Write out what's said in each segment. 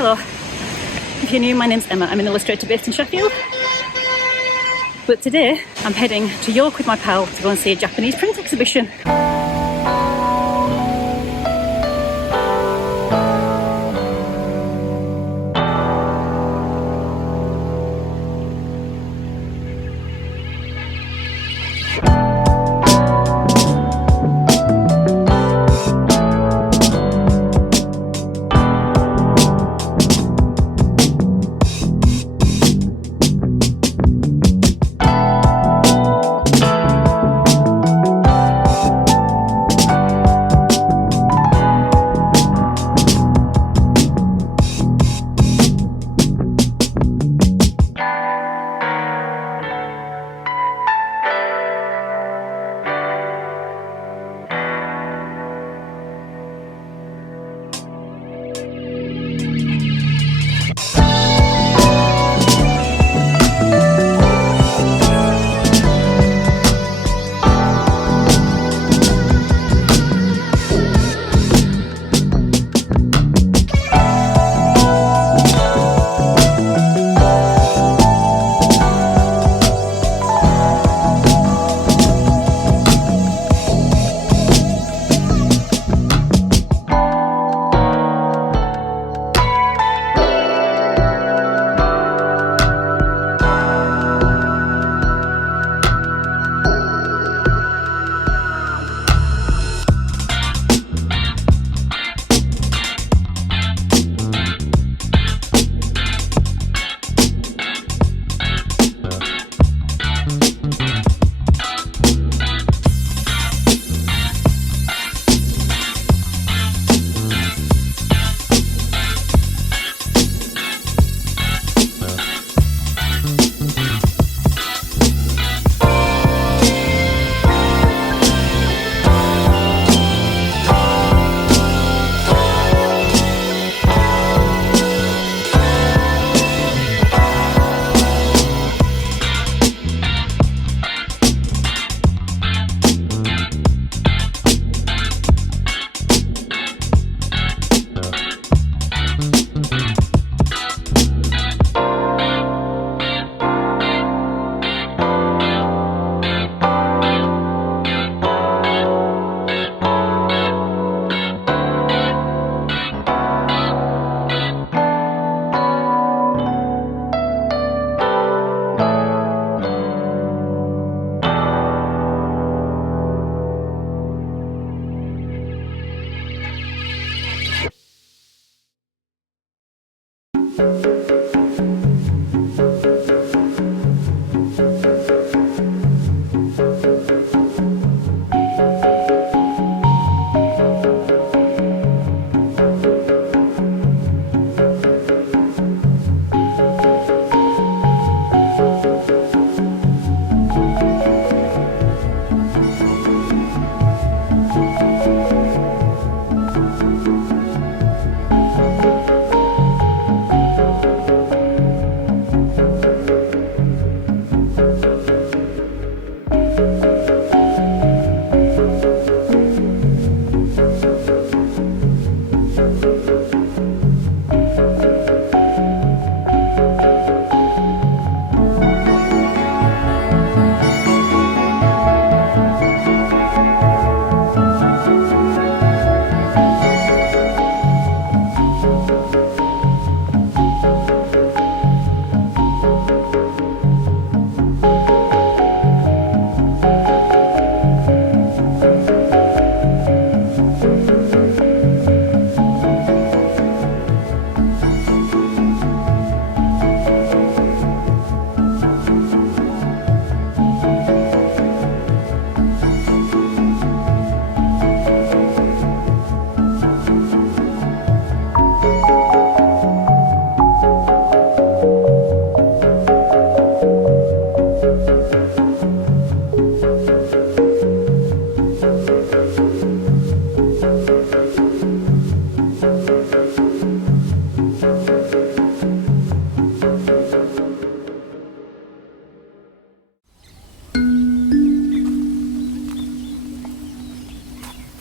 Hello. If you're new, my name's Emma. I'm an illustrator based in Sheffield. But today I'm heading to York with my pal to go and see a Japanese print exhibition.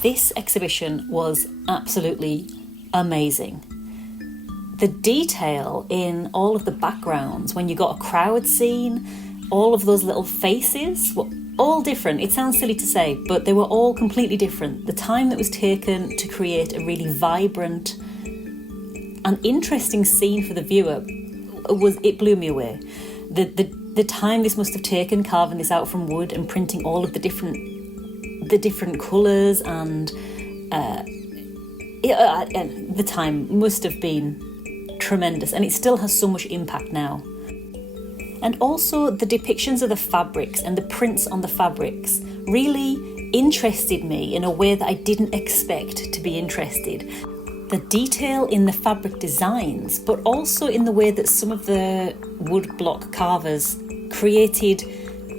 This exhibition was absolutely amazing. the detail in all of the backgrounds, when you got a crowd scene, all of those little faces were all different. It sounds silly to say, but they were all completely different. The time that was taken to create a really vibrant and interesting scene for the viewer, it blew me away. The time this must have taken carving this out from wood and printing all of the different colours and the time must have been tremendous, and it still has so much impact now. And also the depictions of the fabrics and the prints on the fabrics really interested me in a way that I didn't expect to be interested. The detail in the fabric designs, but also in the way that some of the woodblock carvers created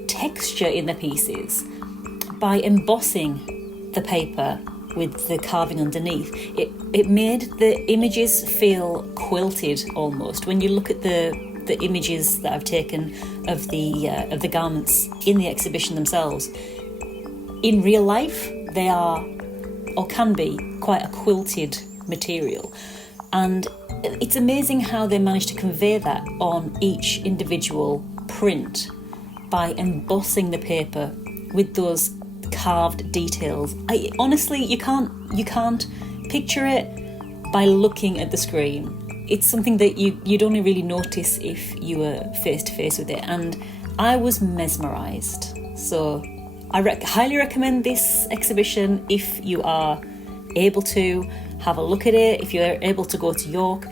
texture in the pieces by embossing the paper with the carving underneath. It made the images feel quilted almost. When you look at the images that I've taken of the garments in the exhibition themselves, in real life they are, or can be, quite a quilted material, and it's amazing how they managed to convey that on each individual print by embossing the paper with those carved details. Honestly, you can't picture it by looking at the screen. It's something that you'd only really notice if you were face to face with it, and I was mesmerised. So I highly recommend this exhibition if you are able to have a look at it, if you're able to go to York.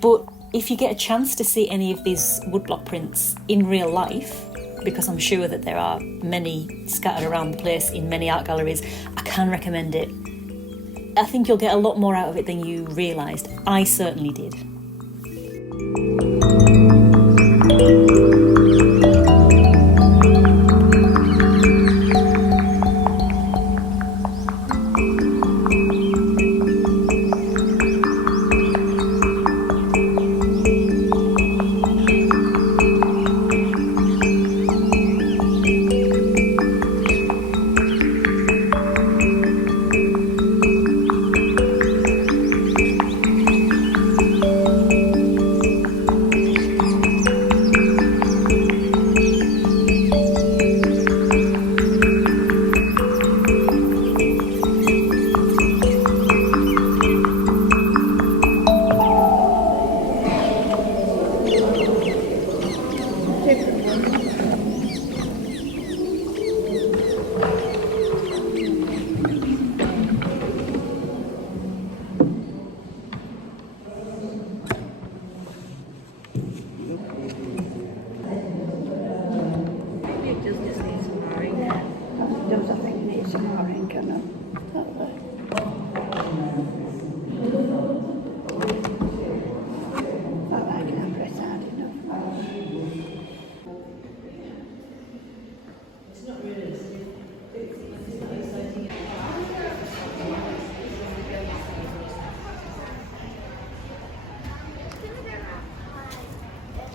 But if you get a chance to see any of these woodblock prints in real life, because I'm sure that there are many scattered around the place in many art galleries, I can recommend it. I think you'll get a lot more out of it than you realised. I certainly did.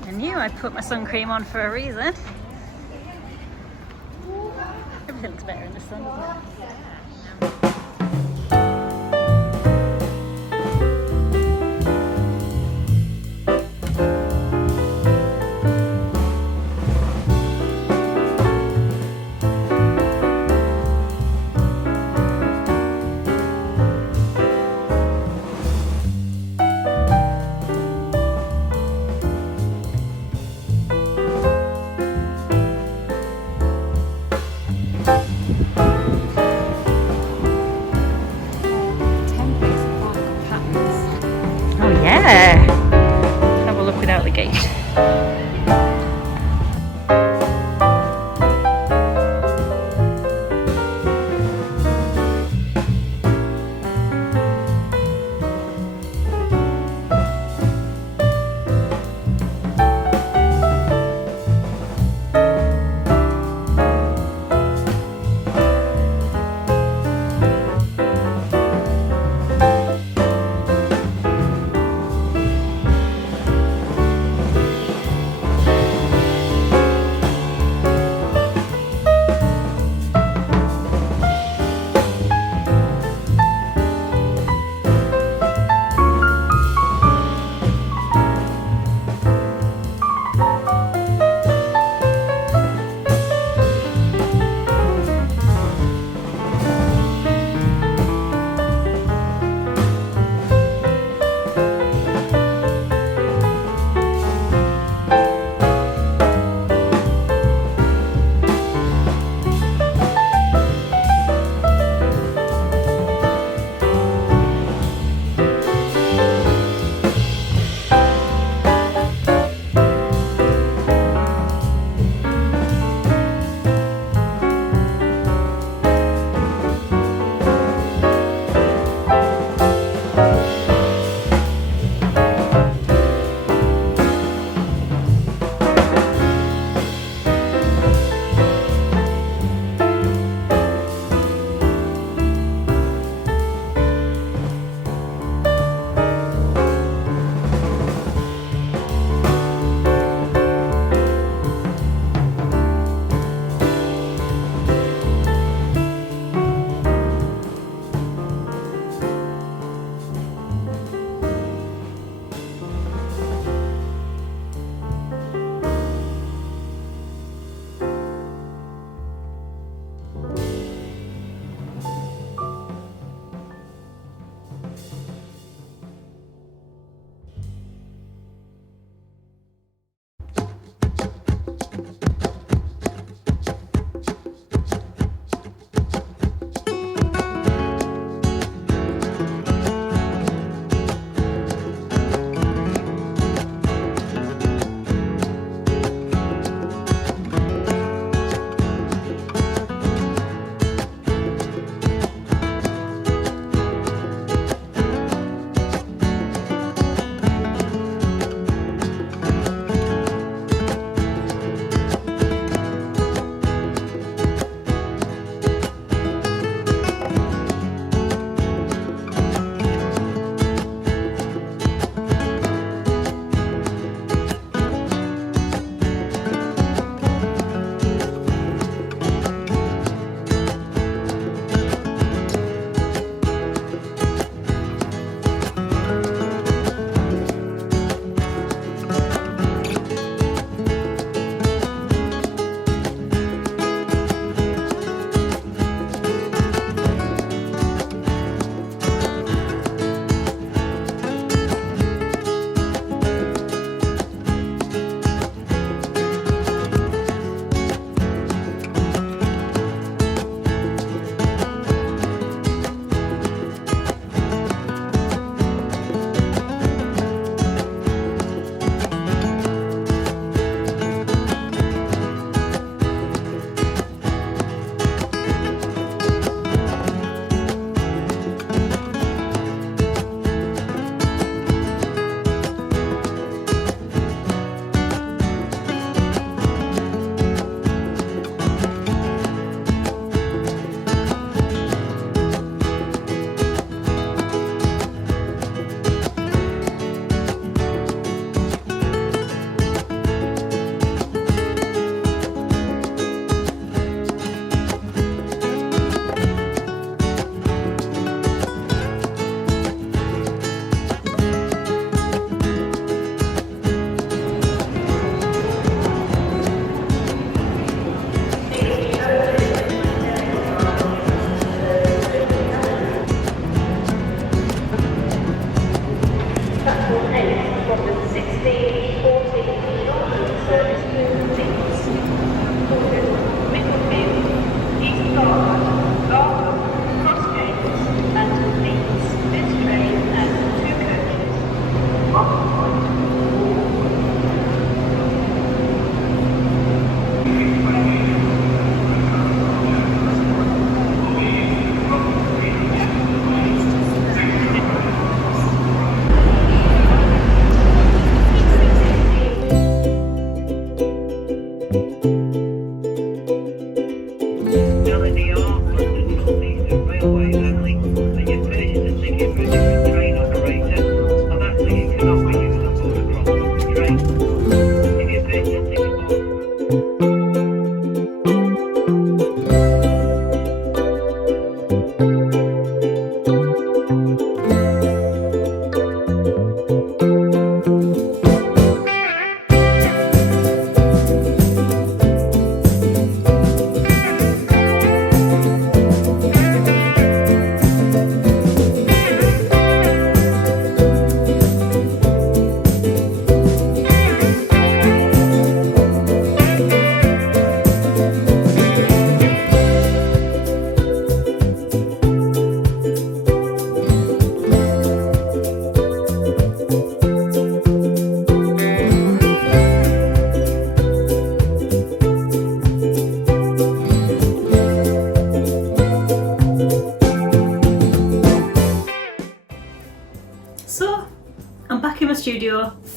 I knew I'd put my sun cream on for a reason. Everything looks better in the sun, doesn't it? Yeah, have a look without the gate.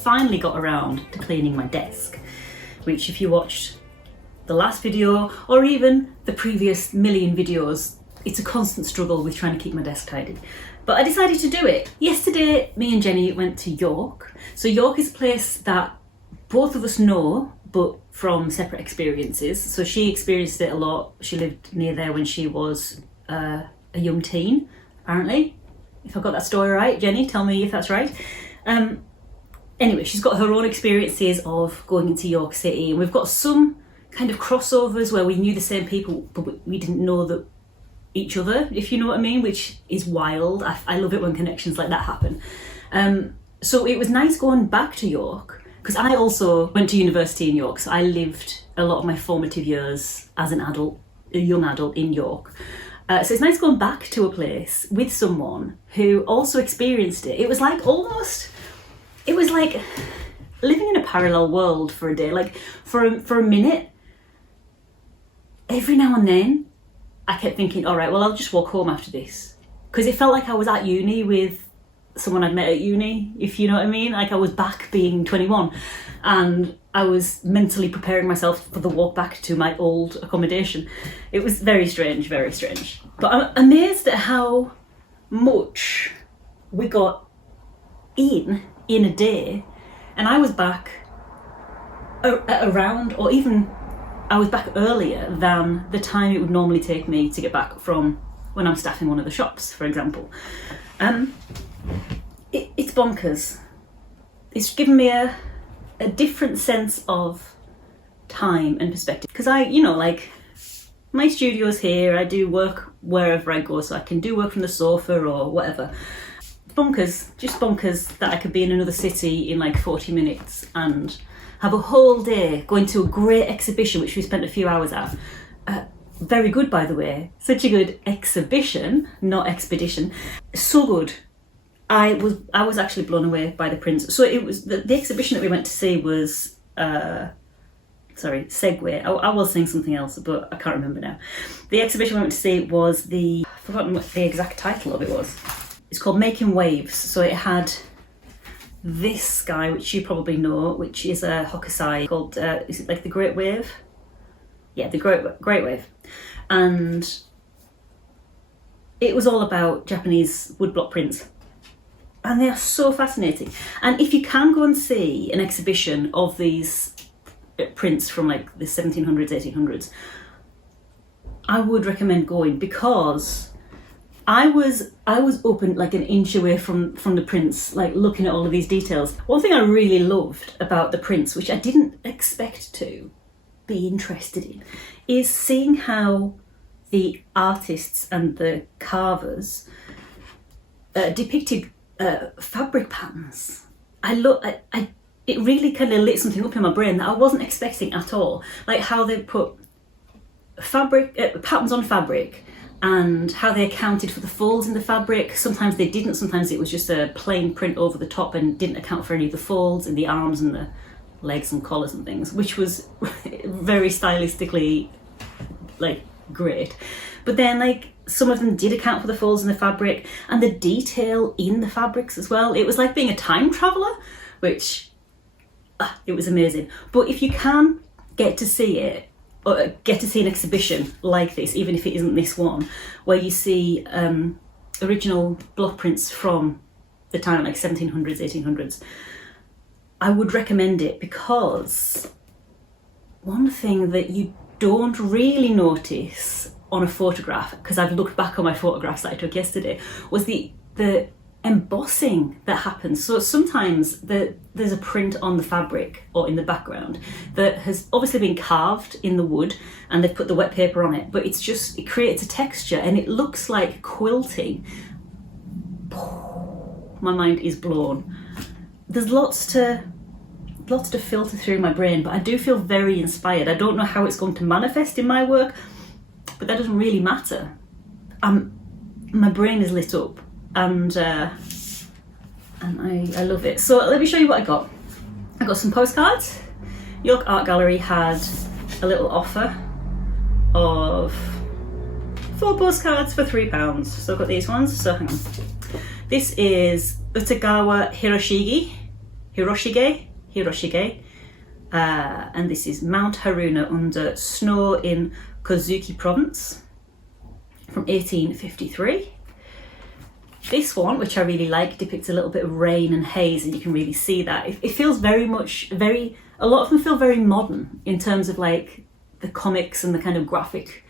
finally got around to cleaning my desk, which if you watched the last video or even the previous million videos, it's a constant struggle with trying to keep my desk tidy. But I decided to do it. Yesterday, me and Jenny went to York. So York is a place that both of us know, but from separate experiences. So she experienced it a lot. She lived near there when she was a young teen, apparently. If I got that story right, Jenny, tell me if that's right. Anyway, she's got her own experiences of going into York City, and we've got some kind of crossovers where we knew the same people, but we didn't know that each other, if you know what I mean, which is wild. I love it when connections like that happen. So it was nice going back to York, because I also went to university in York, so I lived a lot of my formative years as an adult, a young adult in York. So it's nice going back to a place with someone who also experienced it. It was like living in a parallel world for a day. Like for a minute, every now and then, I kept thinking, all right, well, I'll just walk home after this. Because it felt like I was at uni with someone I'd met at uni, if you know what I mean. Like I was back being 21 and I was mentally preparing myself for the walk back to my old accommodation. It was very strange, very strange. But I'm amazed at how much we got in a day. And I was back around, or even I was back earlier than the time it would normally take me to get back from when I'm staffing one of the shops, for example. It's bonkers. It's given me a different sense of time and perspective. Because like my studio's here, I do work wherever I go, so I can do work from the sofa or whatever. Bonkers, just bonkers that I could be in another city in like 40 minutes and have a whole day going to a great exhibition, which we spent a few hours at. Very good, by the way. Such a good exhibition, not expedition. So good. I was actually blown away by the prints. So it was the exhibition that we went to see was segue. I was saying something else, but I can't remember now. The exhibition we went to see was I've forgotten what the exact title of it was. It's called Making Waves. So it had this guy, which you probably know, which is a hokusai called, is it like the Great Wave? Yeah, the Great Wave. And it was all about Japanese woodblock prints. And they are so fascinating. And if you can go and see an exhibition of these prints from like the 1700s, 1800s, I would recommend going, because I was open like an inch away from the prints, like looking at all of these details. One thing I really loved about the prints, which I didn't expect to be interested in, is seeing how the artists and the carvers depicted fabric patterns. It really kind of lit something up in my brain that I wasn't expecting at all. Like how they put fabric patterns on fabric, and how they accounted for the folds in the fabric. Sometimes they didn't, sometimes it was just a plain print over the top and didn't account for any of the folds in the arms and the legs and collars and things, which was very stylistically like great. But then like some of them did account for the folds in the fabric and the detail in the fabrics as well. It was like being a time traveller, which it was amazing. But if you can get to see it, or get to see an exhibition like this, even if it isn't this one, where you see original block prints from the time, like 1700s, 1800s, I would recommend it, because one thing that you don't really notice on a photograph, because I've looked back on my photographs that I took yesterday, was the embossing that happens. So sometimes there's a print on the fabric or in the background that has obviously been carved in the wood and they've put the wet paper on it, but it creates a texture and it looks like quilting. My mind is blown. There's lots to filter through my brain, but I do feel very inspired. I don't know how it's going to manifest in my work, but that doesn't really matter. My brain is lit up. And I love it. So let me show you what I got. I got some postcards. York Art Gallery had a little offer of 4 postcards for £3. So I've got these ones. So hang on. This is Utagawa Hiroshige. Hiroshige, and this is Mount Haruna under snow in Kozuki province from 1853. This one, which I really like, depicts a little bit of rain and haze, and you can really see that. It feels very much, a lot of them feel very modern in terms of like the comics and the kind of graphic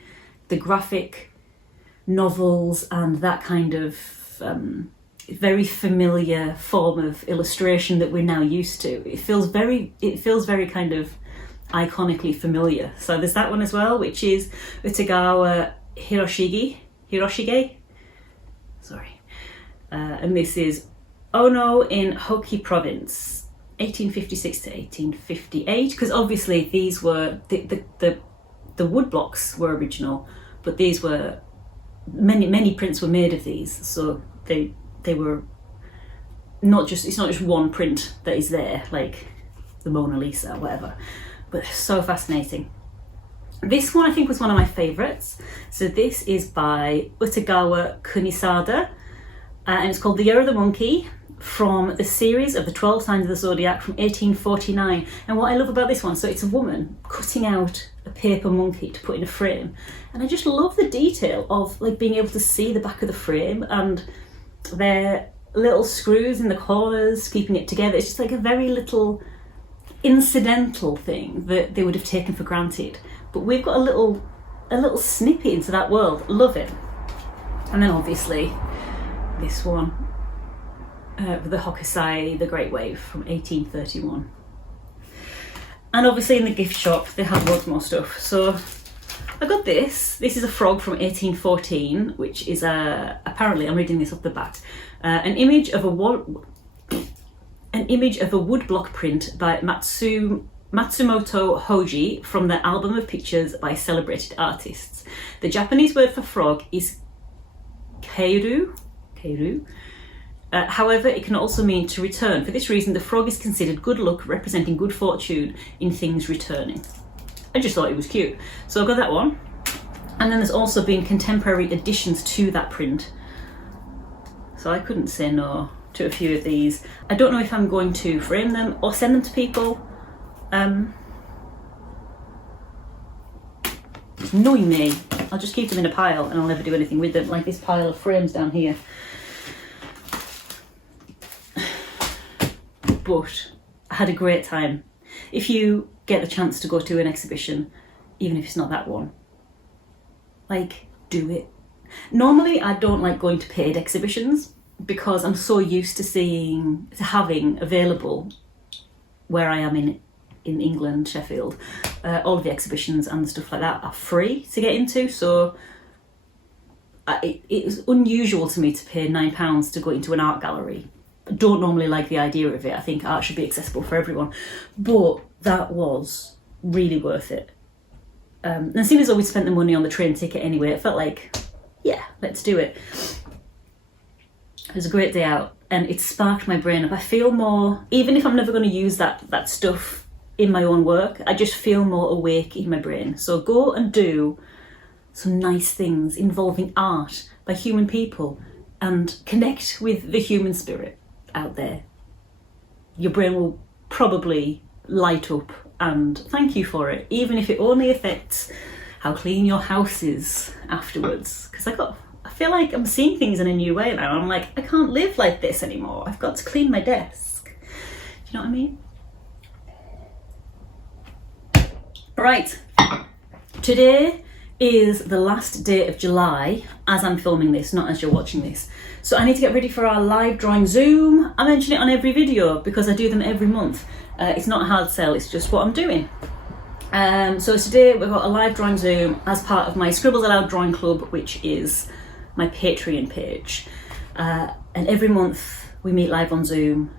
novels and that kind of very familiar form of illustration that we're now used to. It feels very kind of iconically familiar. So there's that one as well, which is Utagawa Hiroshige. Sorry. And this is Ono in Hoki province, 1856 to 1858. Because obviously these were the wood blocks were original, but these were many prints were made of these, so they were not just, it's not just one print that is there like the Mona Lisa or whatever, but they're so fascinating. This one I think was one of my favorites. So this is by Utagawa Kunisada, and it's called The Year of the Monkey, from the series of the 12 Signs of the Zodiac from 1849. And what I love about this one, so it's a woman cutting out a paper monkey to put in a frame, and I just love the detail of like being able to see the back of the frame and their little screws in the corners keeping it together. It's just like a very little incidental thing that they would have taken for granted, but we've got a little snippet into that world. Love it. And then obviously this one, the Hokusai, the Great Wave from 1831. And obviously in the gift shop they have loads more stuff. So I got this. This is a frog from 1814, which is apparently, I'm reading this off the back, an image of a woodblock print by Matsumoto Hoji from the album of pictures by celebrated artists. The Japanese word for frog is keiru. However, it can also mean to return. For this reason, the frog is considered good luck, representing good fortune in things returning. I just thought it was cute, so I got that one. And then there's also been contemporary additions to that print, so I couldn't say no to a few of these. I don't know if I'm going to frame them or send them to people. Knowing me, I'll just keep them in a pile and I'll never do anything with them, like this pile of frames down here. But I had a great time. If you get the chance to go to an exhibition, even if it's not that one, like, do it. Normally I don't like going to paid exhibitions because I'm so used to having available where I am in England, Sheffield, all of the exhibitions and stuff like that are free to get into, so it was unusual to me to pay £9 to go into an art gallery. I don't normally like the idea of it. I think art should be accessible for everyone, but that was really worth it. And as soon as I would spent the money on the train ticket anyway, it felt like, yeah, let's do it. It was a great day out and it sparked my brain up. I feel more, even if I'm never going to use that stuff in my own work, I just feel more awake in my brain. So go and do some nice things involving art by human people and connect with the human spirit out there. Your brain will probably light up and thank you for it, even if it only affects how clean your house is afterwards. Because I feel like I'm seeing things in a new way now. I'm like, I can't live like this anymore. I've got to clean my desk. Do you know what I mean? Right, today is the last day of July as I'm filming this, not as you're watching this. So I need to get ready for our live drawing Zoom. I mention it on every video because I do them every month. It's not a hard sell, it's just what I'm doing. So today we've got a live drawing Zoom as part of my Scribbles Aloud Drawing Club, which is my Patreon page. And every month we meet live on Zoom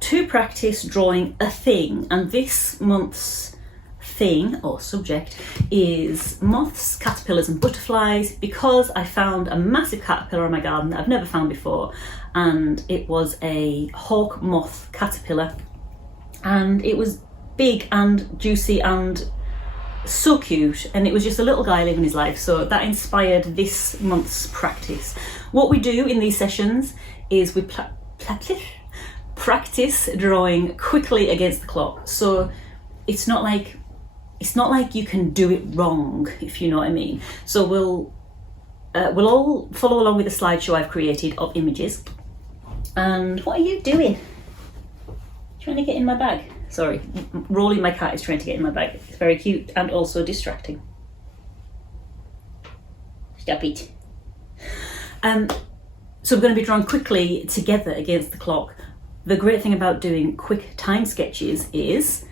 to practice drawing a thing. And this month's thing or subject is moths, caterpillars and butterflies, because I found a massive caterpillar in my garden that I've never found before, and it was a hawk moth caterpillar, and it was big and juicy and so cute, and it was just a little guy living his life. So that inspired this month's practice. What we do in these sessions is we practice drawing quickly against the clock. So it's not like you can do it wrong, if you know what I mean. So we'll all follow along with the slideshow I've created of images. And what are you doing? Trying to get in my bag. Sorry, Rolly, my cat, is trying to get in my bag. It's very cute and also distracting. Stop it. So we're going to be drawing quickly together against the clock. The great thing about doing quick time sketches is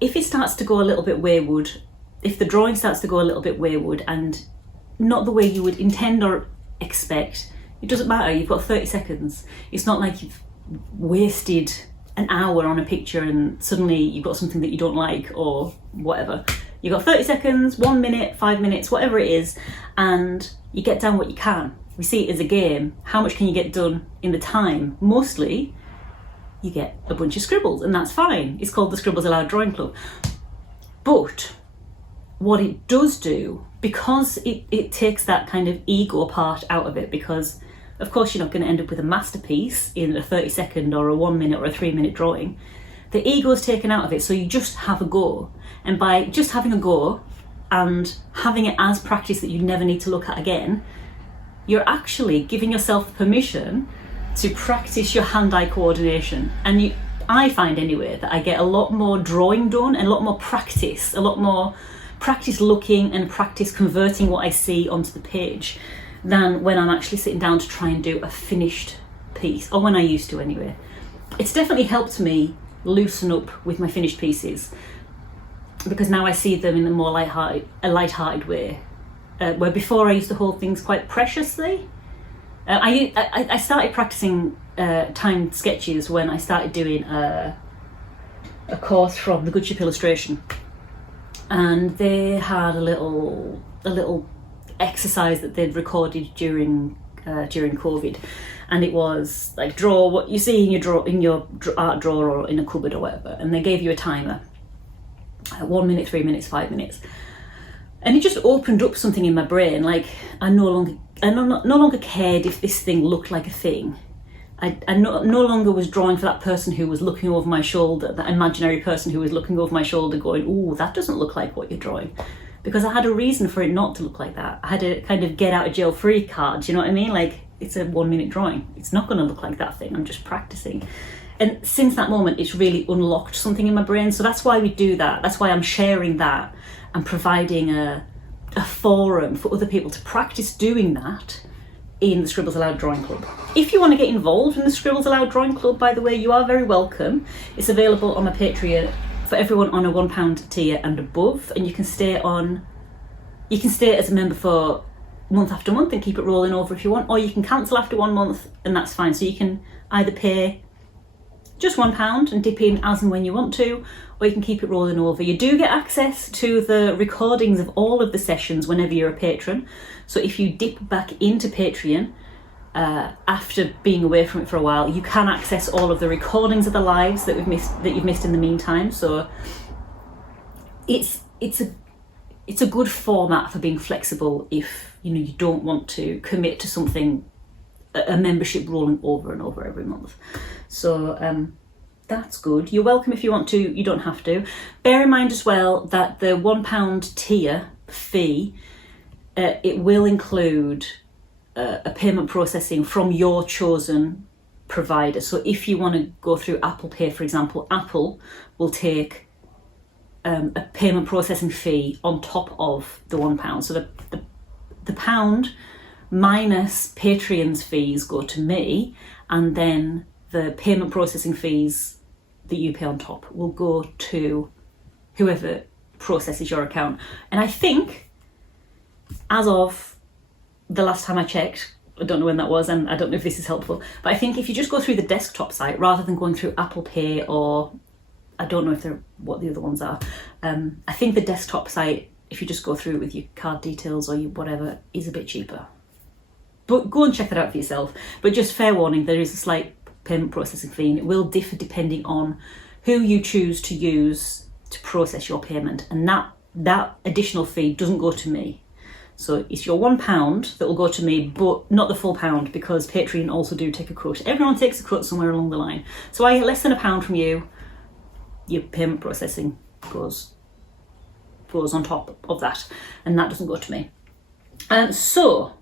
if it starts to go a little bit wayward, if the drawing starts to go a little bit wayward and not the way you would intend or expect, it doesn't matter, you've got 30 seconds. It's not like you've wasted an hour on a picture and suddenly you've got something that you don't like or whatever. You've got 30 seconds, 1 minute, 5 minutes, whatever it is, and you get down what you can. We see it as a game. How much can you get done in the time? Mostly, you get a bunch of scribbles, and that's fine. It's called the Scribbles Aloud Drawing Club. But what it does do, because it takes that kind of ego part out of it, because of course you're not going to end up with a masterpiece in a 30-second or a 1 minute or a 3-minute drawing. The ego's taken out of it, so you just have a go. And by just having a go and having it as practice that you never need to look at again, you're actually giving yourself permission to practice your hand-eye coordination. And I find anyway that I get a lot more drawing done and a lot more practice looking and practice converting what I see onto the page than when I'm actually sitting down to try and do a finished piece, or when I used to anyway. It's definitely helped me loosen up with my finished pieces because now I see them in a more light-hearted way. Where before I used to hold things quite preciously. I started practicing timed sketches when I started doing a course from the Good Ship Illustration, and they had a little exercise that they'd recorded during COVID, and it was like draw what you see in your art drawer or in a cupboard or whatever, and they gave you a timer, 1 minute, 3 minutes, 5 minutes. And it just opened up something in my brain. Like I no longer cared if this thing looked like a thing. I no longer was drawing for that person who was looking over my shoulder, that imaginary person who was looking over my shoulder going, "Ooh, that doesn't look like what you're drawing." Because I had a reason for it not to look like that. I had a kind of get out of jail free card, do you know what I mean? Like, it's a 1 minute drawing. It's not going to look like that thing. I'm just practicing. And since that moment, it's really unlocked something in my brain. So that's why we do that. That's why I'm sharing that and providing a forum for other people to practice doing that in the Scribbles Aloud Drawing Club. If you want to get involved in the Scribbles Aloud Drawing Club, by the way, you are very welcome. It's available on my Patreon for everyone on a £1 tier and above, and you can stay as a member for month after month and keep it rolling over if you want, or you can cancel after 1 month and that's fine. So you can either pay just £1 and dip in as and when you want to, or you can keep it rolling over. You do get access to the recordings of all of the sessions whenever you're a patron. So if you dip back into Patreon after being away from it for a while, you can access all of the recordings of the lives that you've missed in the meantime. So it's a good format for being flexible if you don't want to commit to something, a membership rolling over and over every month. So that's good. You're welcome if you want to, you don't have to. Bear in mind as well that the £1 tier fee, it will include a payment processing from your chosen provider. So if you want to go through Apple Pay, for example, Apple will take a payment processing fee on top of the £1. So the pound minus Patreon's fees go to me, and then the payment processing fees that you pay on top will go to whoever processes your account. And I think as of the last time I checked, I don't know when that was, and I don't know if this is helpful, but I think if you just go through the desktop site rather than going through Apple Pay, or I don't know what the other ones are, I think the desktop site, if you just go through it with your card details or your whatever, is a bit cheaper. But go and check that out for yourself. But just fair warning, there is a slight payment processing fee, and it will differ depending on who you choose to use to process your payment, and that additional fee doesn't go to me. So it's your £1 that will go to me, but not the full pound, because Patreon also do take a cut. Everyone takes a cut somewhere along the line. So I get less than £1 from you. Your payment processing goes on top of that, and that doesn't go to me. So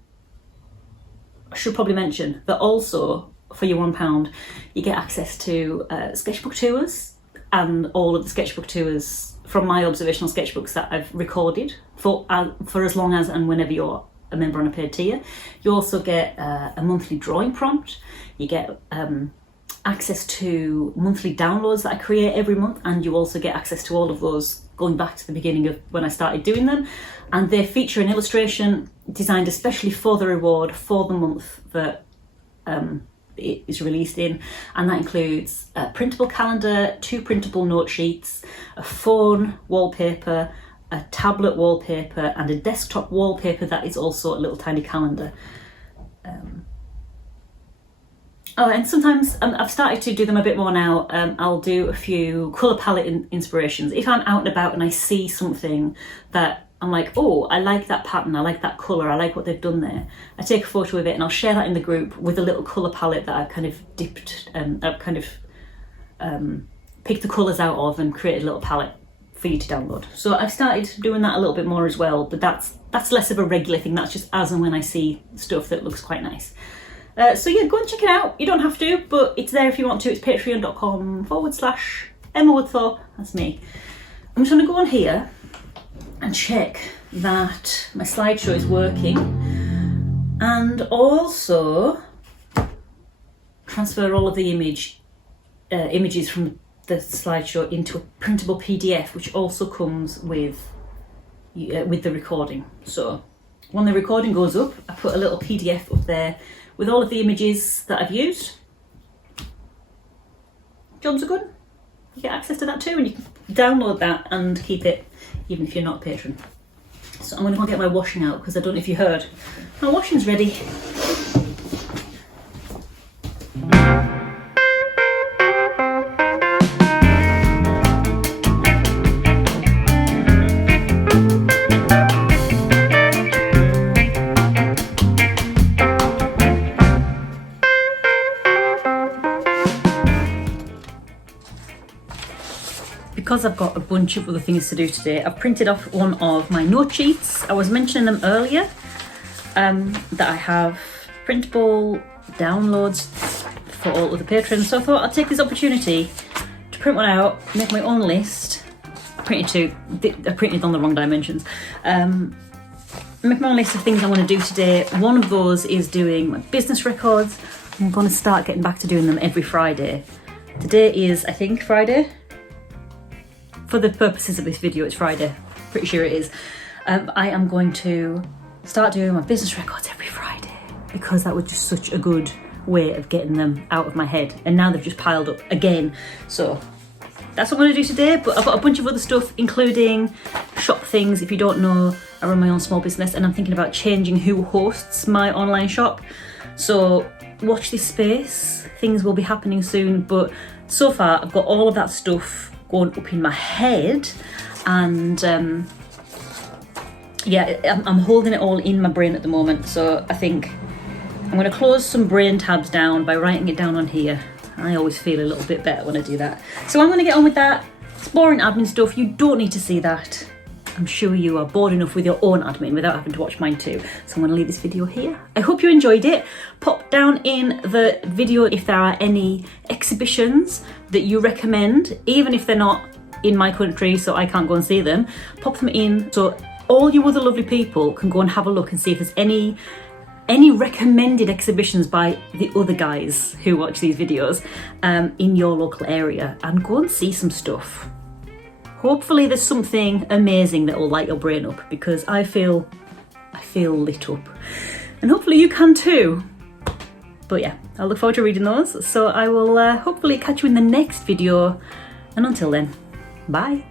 I should probably mention that also for your £1 you get access to sketchbook tours, and all of the sketchbook tours from my observational sketchbooks that I've recorded for as long as and whenever you're a member on a paid tier. You also get a monthly drawing prompt. You get access to monthly downloads that I create every month, and you also get access to all of those going back to the beginning of when I started doing them, and they feature an illustration designed especially for the reward for the month that it is released in, and that includes a printable calendar, 2 printable note sheets, a phone wallpaper, a tablet wallpaper, and a desktop wallpaper that is also a little tiny calendar. Oh, and sometimes I've started to do them a bit more now. I'll do a few colour palette inspirations. If I'm out and about and I see something that I'm like, oh, I like that pattern, I like that colour, I like what they've done there, I take a photo of it and I'll share that in the group with a little colour palette that I've kind of dipped, I've kind of picked the colours out of and created a little palette for you to download. So I've started doing that a little bit more as well, but that's less of a regular thing. That's just as and when I see stuff that looks quite nice. So yeah, go and check it out. You don't have to, but it's there if you want to. It's patreon.com/Emma Woodthorpe. That's me. I'm just going to go on here and check that my slideshow is working, and also transfer all of the images from the slideshow into a printable PDF, which also comes with the recording. So when the recording goes up, I put a little PDF up there with all of the images that I've used. Jobs are good. You get access to that too, and you can download that and keep it even if you're not a patron. So I'm going to go get my washing out, because I don't know if you heard, my washing's ready. Because I've got a bunch of other things to do today, I've printed off one of my note sheets. I was mentioning them earlier, that I have printable downloads for all of the patrons. So I thought I'd take this opportunity to print one out, make my own list. I printed on the wrong dimensions. Make my own list of things I want to do today. One of those is doing my business records. I'm going to start getting back to doing them every Friday. Today is, I think, Friday. For the purposes of this video, it's Friday. Pretty sure it is. I am going to start doing my business records every Friday, because that was just such a good way of getting them out of my head. And now they've just piled up again. So that's what I'm going to do today. But I've got a bunch of other stuff, including shop things. If you don't know, I run my own small business, and I'm thinking about changing who hosts my online shop. So watch this space. Things will be happening soon. But so far, I've got all of that stuff going up in my head, and yeah, I'm holding it all in my brain at the moment. So I think I'm going to close some brain tabs down by writing it down on here. I always feel a little bit better when I do that. So I'm going to get on with that. It's boring admin stuff. You don't need to see that. I'm sure you are bored enough with your own admin without having to watch mine too. So I'm going to leave this video here. I hope you enjoyed it. Pop down in the video if there are any exhibitions that you recommend, even if they're not in my country so I can't go and see them. Pop them in so all you other lovely people can go and have a look and see if there's any recommended exhibitions by the other guys who watch these videos in your local area, and go and see some stuff. Hopefully there's something amazing that will light your brain up, because I feel lit up, and hopefully you can too. But yeah, I look forward to reading those. So I will hopefully catch you in the next video, and until then, bye.